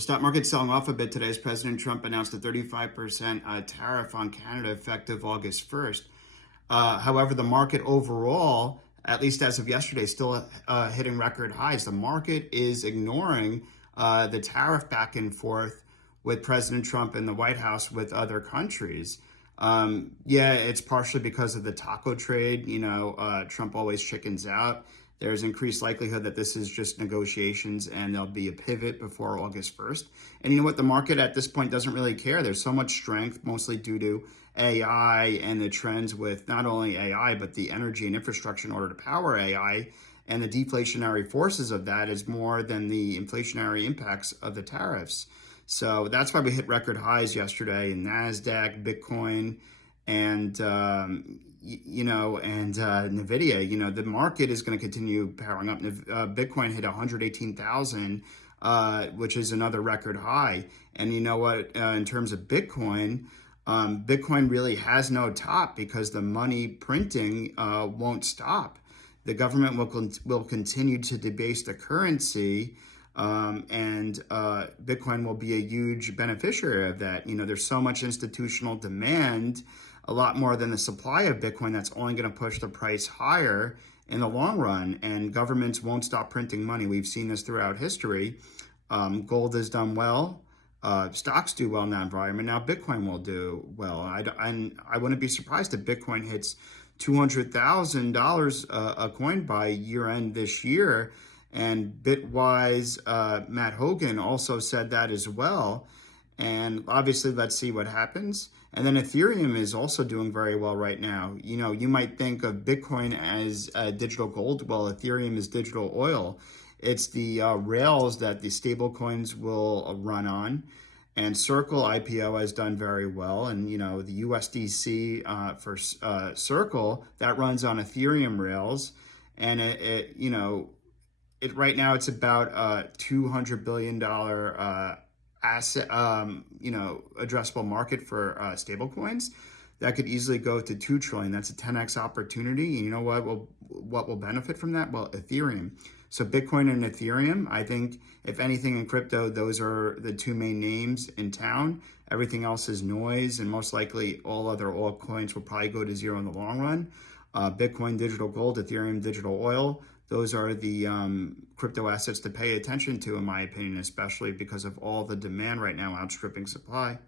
The stock market's selling off a bit today as President Trump announced a 35% tariff on Canada effective August 1st. However, the market overall, at least as of yesterday, still hitting record highs. The market is ignoring the tariff back and forth with President Trump in the White House with other countries. Yeah, it's partially because of the taco trade. Trump always chickens out. There's increased likelihood that this is just negotiations and there'll be a pivot before August 1st. And you know what? The market at this point doesn't really care. There's so much strength, mostly due to AI and the trends with not only AI, but the energy and infrastructure in order to power AI. And the deflationary forces of that is more than the inflationary impacts of the tariffs. So that's why we hit record highs yesterday in NASDAQ, Bitcoin, and Nvidia. The market is going to continue powering up. Bitcoin hit 118,000, which is another record high. And you know what? In terms of Bitcoin, Bitcoin really has no top because the money printing won't stop. The government will continue to debase the currency. And Bitcoin will be a huge beneficiary of that. There's so much institutional demand, a lot more than the supply of Bitcoin, that's only going to push the price higher in the long run. And governments won't stop printing money. We've seen this throughout history. Gold has done well. Stocks do well in that environment. Now Bitcoin will do well. I wouldn't be surprised if Bitcoin hits $200,000 a coin by year end this year. And Bitwise, Matt Hogan also said that as well. And obviously, let's see what happens. And then Ethereum is also doing very well right now. You might think of Bitcoin as digital gold. Well, Ethereum is digital oil. It's the rails that the stable coins will run on. And Circle IPO has done very well. And, the USDC for Circle, that runs on Ethereum rails. And right now it's about $200 billion asset, addressable market for stablecoins. That could easily go to 2 trillion. That's a 10x opportunity. And you know what will benefit from that? Well, Ethereum. So Bitcoin and Ethereum, I think if anything in crypto, those are the 2 main names in town. Everything else is noise, and most likely all other altcoins will probably go to zero in the long run. Bitcoin, digital gold, Ethereum, digital oil. Those are the crypto assets to pay attention to, in my opinion, especially because of all the demand right now outstripping supply.